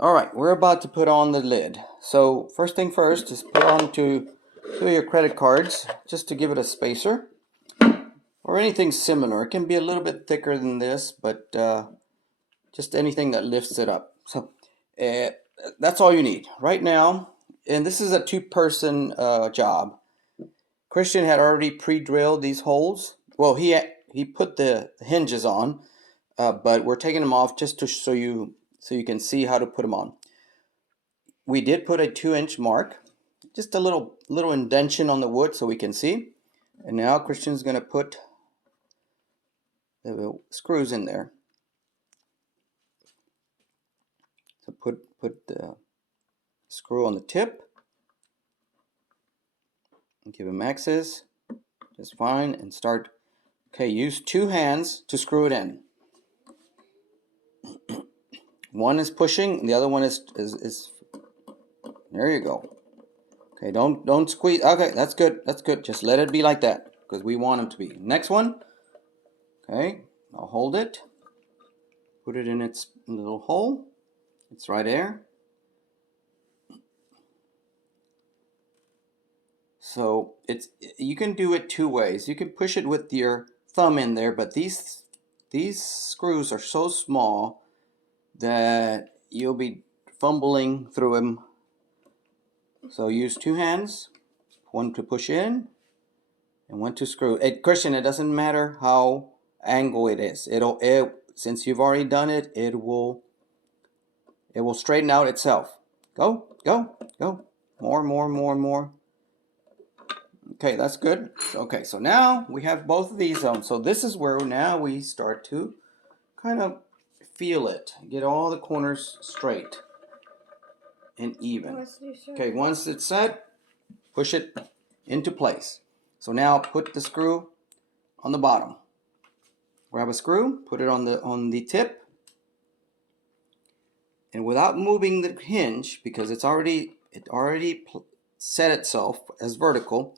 All right, we're about to put on the lid. So first thing first is put on two of your credit cards just to give it a spacer or anything similar. It can be a little bit thicker than this, but just anything that lifts it up. So that's all you need right now. And this is a two-person job. Christian had already pre-drilled these holes. Well, he put the hinges on, but we're taking them off just to so you can see how to put them on. We did put a 2-inch mark, just a little indentation on the wood so we can see. And now Christian's going to put the screws in there. So put the screw on the tip and give him access just fine and start. Okay, use 2 hands to screw it in. One is pushing, and the other one is there you go. Okay, don't squeeze. Okay, that's good. That's good. Just let it be like that because we want them to be. Next one. Okay, I'll hold it. Put it in its little hole. It's right there. So you can do it 2 ways. You can push it with your thumb in there, but these screws are so small that you'll be fumbling through them. So use 2 hands, one to push in and one to screw. Christian, it doesn't matter how angle it is. Since you've already done it, it will straighten out itself. Go. More. Okay, that's good. Okay, so now we have both of these on. So this is where now we start to kind of feel it. Get all the corners straight and even. Okay, once it's set, push it into place. So now put the screw on the bottom. Grab a screw, put it on the tip, and without moving the hinge, because it already set itself as vertical,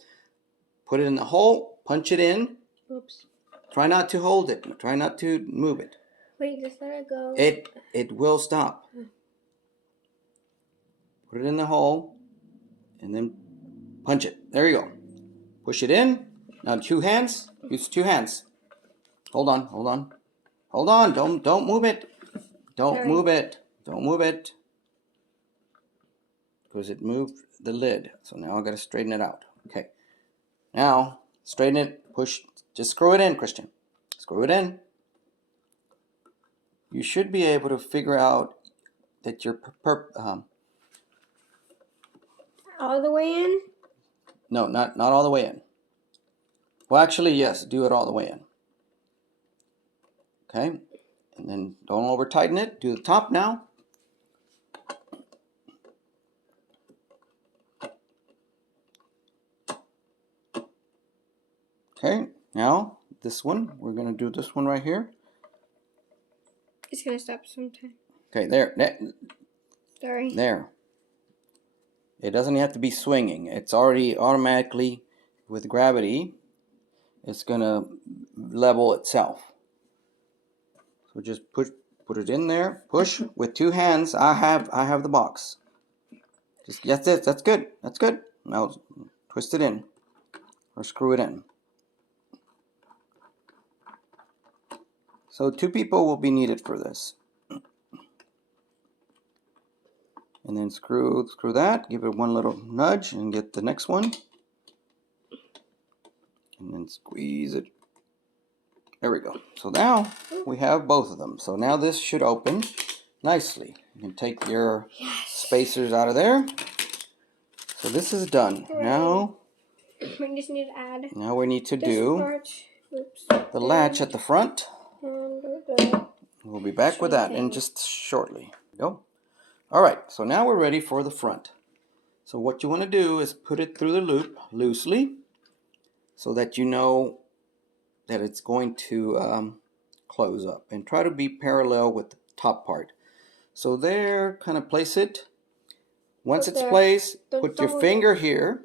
put it in the hole, punch it in. Oops. Try not to hold it. Try not to move it. Wait, just let it go. It will stop. Put it in the hole, and then punch it. There you go. Push it in. Now 2 hands. Use 2 hands. Hold on. Don't move it. Don't move it. Because it moved the lid. So now I got to straighten it out. Okay. Now straighten it. Push. Just screw it in, Christian. Screw it in. You should be able to figure out that you're all the way in? No, not all the way in. Well, actually, yes, do it all the way in. Okay, and then don't over tighten it. Do the top now. Okay, now this one, we're going to do this one right here. It's going to stop sometime. Okay, there. Sorry. There. It doesn't have to be swinging. It's already automatically, with gravity, it's going to level itself. So just put it in there. Push with 2 hands. I have the box. Just that's it. That's good. That's good. Now twist it in or screw it in. So 2 people will be needed for this. And then screw that. Give it one little nudge and get the next one. And then squeeze it. There we go. So now we have both of them. So now this should open nicely. You can take your spacers out of there. So this is done. Now we just need to add. Now we need to do the latch at the front. We'll be back with that in just shortly. Go. All right. So now we're ready for the front. So what you want to do is put it through the loop loosely, so that you know that it's going to close up, and try to be parallel with the top part. So there, kind of place it. Once it's placed, put your finger here.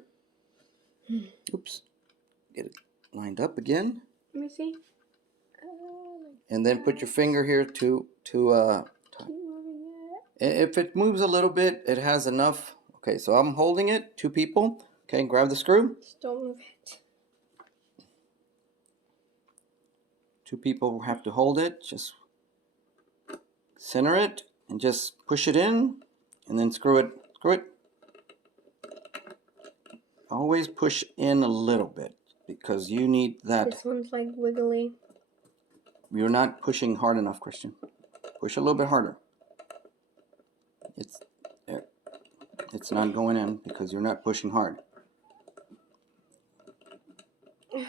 Oops. Get it lined up again. Let me see. And then put your finger here to If it moves a little bit, it has enough. Okay, so I'm holding it, 2 people. Okay, grab the screw. Just don't move it. 2 people have to hold it. Just center it and just push it in and then screw it. Screw it. Always push in a little bit because you need that. This one's like wiggly. You're not pushing hard enough, Christian. Push a little bit harder. It's there. It's not going in because you're not pushing hard. Oh,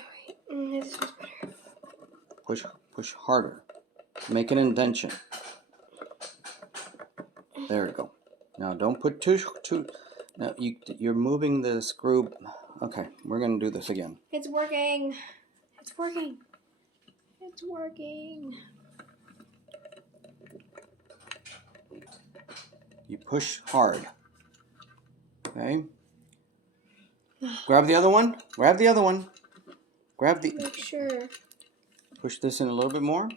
wait. This one's better. Push harder. Make an indentation. There you go. Now don't put too. Now you're moving the screw. Okay, we're gonna do this again. It's working. It's working. It's working. You push hard. Okay. Grab the other one. Grab the other one. Grab the. Make sure. Push this in a little bit more.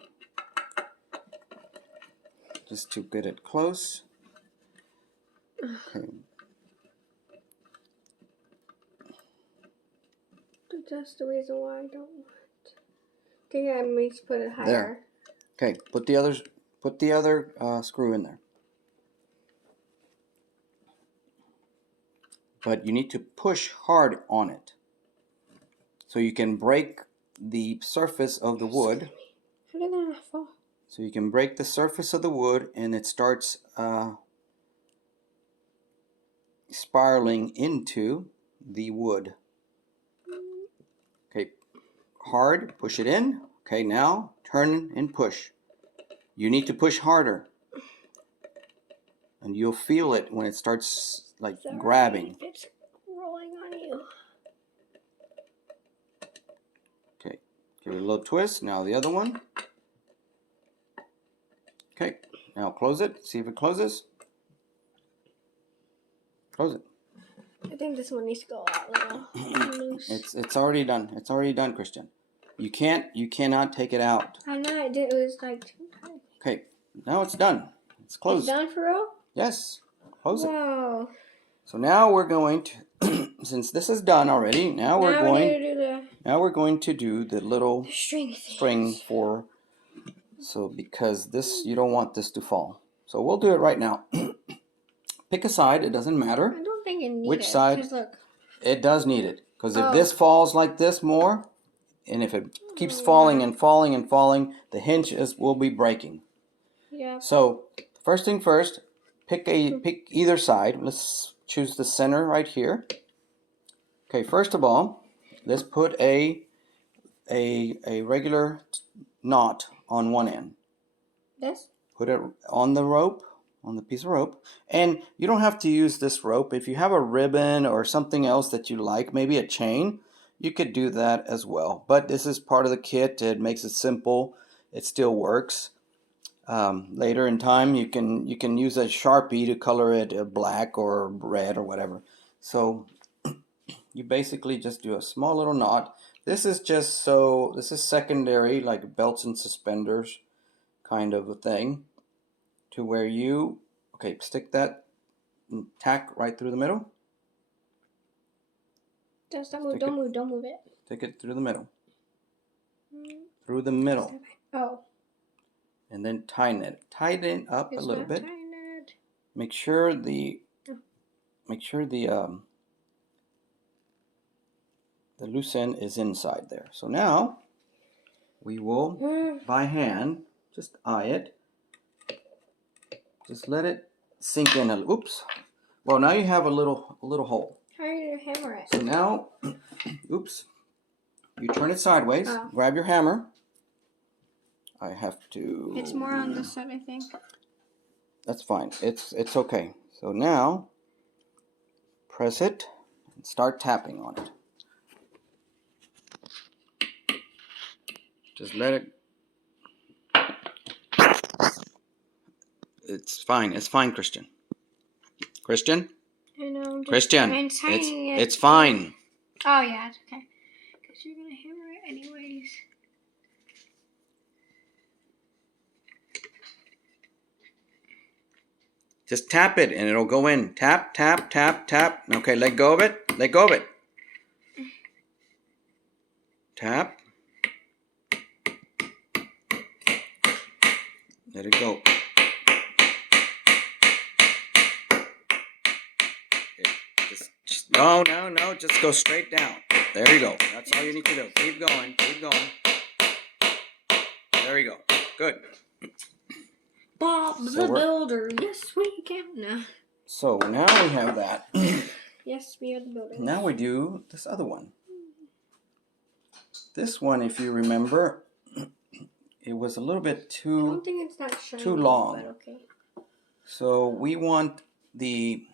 Just to get it close. Okay. That's the reason why I don't want. Okay, I need to put it higher. There. Okay. Put the other screw in there. But you need to push hard on it so you can break the surface of the wood. How did that not fall? So you can break the surface of the wood and it starts spiraling into the wood. Okay, hard, push it in. Okay, now turn and push. You need to push harder. And you'll feel it when it starts like grabbing. It's rolling on you. Okay, give it a little twist. Now the other one. Okay, now close it. See if it closes. Close it. I think this one needs to go out a little loose. It's already done. It's already done, Christian. You cannot take it out. I know it was like too tight. Okay, now it's done. It's closed. It's done for real? Yes. Close it. Wow. So now we're going to, since this is done already, now we're going to do the little string for, so because this, you don't want this to fall. So we'll do it right now. Pick a side, it doesn't matter. I don't think it needs Which side? Look. It does need it. Because if this falls like this more, and if it keeps falling and falling and falling, the hinge will be breaking. Yeah. So first thing first, pick either side. Let's choose the center right here. Okay, first of all, let's put a regular knot on one end. This? Put it on the rope, on the piece of rope. And you don't have to use this rope. If you have a ribbon or something else that you like, maybe a chain, you could do that as well. But this is part of the kit. It makes it simple. It still works. Later in time, you can use a Sharpie to color it black or red or whatever. So you basically just do a small little knot. This is this is secondary, like belts and suspenders kind of a thing, to where you, okay, stick that tack right through the middle. Don't move it. Stick it through the middle. Through the middle. Oh. And then tighten it up a little bit. Make sure the loose end is inside there. So now we will by hand just eye it. Just let it sink in a little. Oops. Well, now you have a little hole. How are you gonna hammer it? So now, oops. You turn it sideways. Grab your hammer. I have to. It's more on this side, I think. That's fine. It's okay. So now, press it and start tapping on it. Just let it. It's fine. It's fine, Christian. Christian? I know. Christian, it's fine. Oh yeah, it's okay. Because you're gonna hammer it anyways. Just tap it and it'll go in. Tap, tap, tap, tap. Okay, let go of it. Let go of it. Tap. Let it go. No, just go straight down. There you go. That's all you need to do. Keep going, keep going. There you go. Good. Bob the Builder. Yes, we can. No. So now we have that. Yes, we are the builders. Now we do this other one. This one, if you remember, it was a little bit I don't think it's that shiny, too long. But okay. So we want the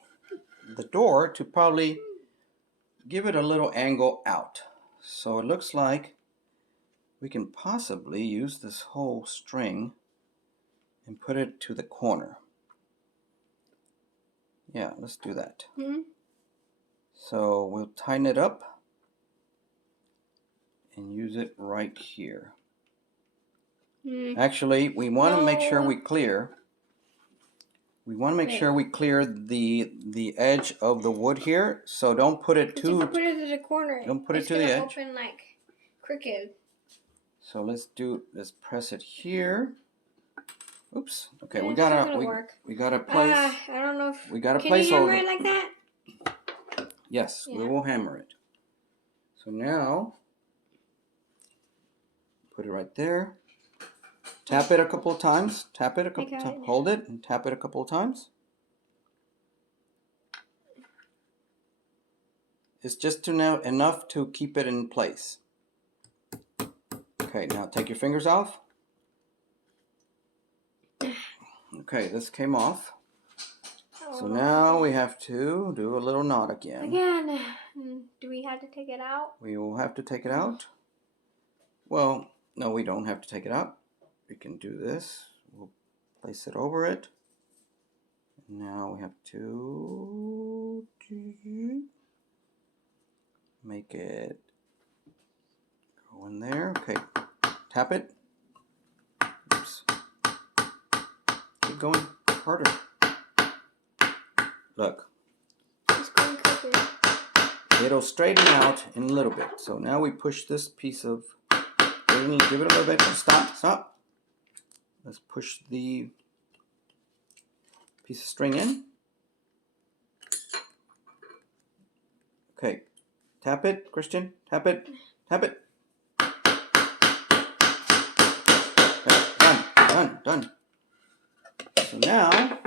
door to probably give it a little angle out. So it looks like we can possibly use this whole string and put it to the corner. Yeah, let's do that. Mm-hmm. So we'll tighten it up and use it right here. Actually, we want to make sure we clear. We want to make sure we clear the edge of the wood here. So don't put it too. If you put it to the corner, don't put it to the edge. It's gonna open like crooked. So let's press it here. Oops. Okay, Yeah, we gotta place. I don't know if we gotta can place you hammer over. it like that? Yes, Yeah. we will hammer it. So now, put it right there. Tap it a couple of times. Tap it a couple of times. Hold it and tap it a couple of times. It's just enough to keep it in place. Okay, now take your fingers off. Okay, this came off. So now we have to do a little knot again. Again, do we have to take it out? We will have to take it out. Well, no, we don't have to take it out. We can do this. We'll place it over it. Now we have to make it go in there. Okay, tap it. Oops. Keep going harder. Look. It's going crooked. It'll straighten out in a little bit. So now we push this piece of, give it a little bit. Stop. Let's push the piece of string in. Okay, tap it, Christian, tap it. Okay, done. So now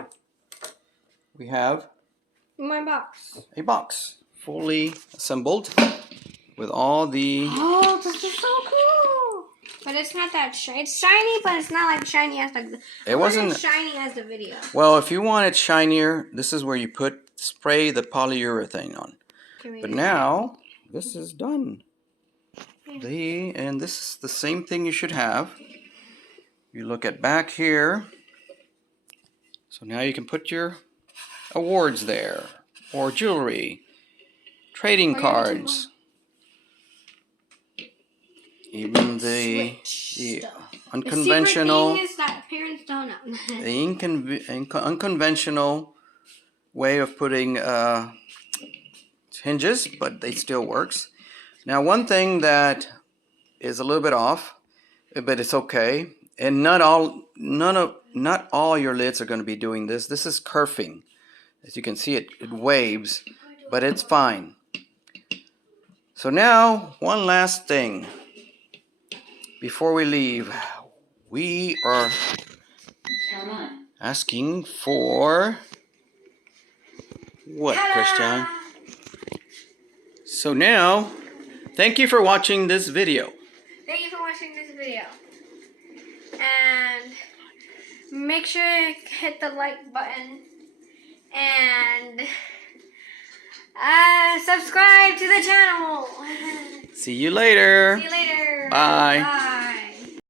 we have My box. a box fully assembled with all the. Oh, this is so cool! But it's not that shiny. It's shiny, but it's not like shiny as like the. It wasn't shiny as the video. Well, if you want it shinier, this is where you spray the polyurethane on. But now this is done. And this is the same thing you should have. You look at back here. So now you can put your awards there, or jewelry, trading cards, even the unconventional. The secret thing is that parents don't know. The unconventional way of putting hinges, but it still works. Now, one thing that is a little bit off, but it's okay, and not all your lids are going to be doing this. This is kerfing. As you can see, it waves, but it's fine. So now, one last thing. Before we leave, we are asking for what, Christian? So now, thank you for watching this video. Thank you for watching this video. And make sure to hit the like button. And subscribe to the channel. See you later. See you later. Bye. Bye.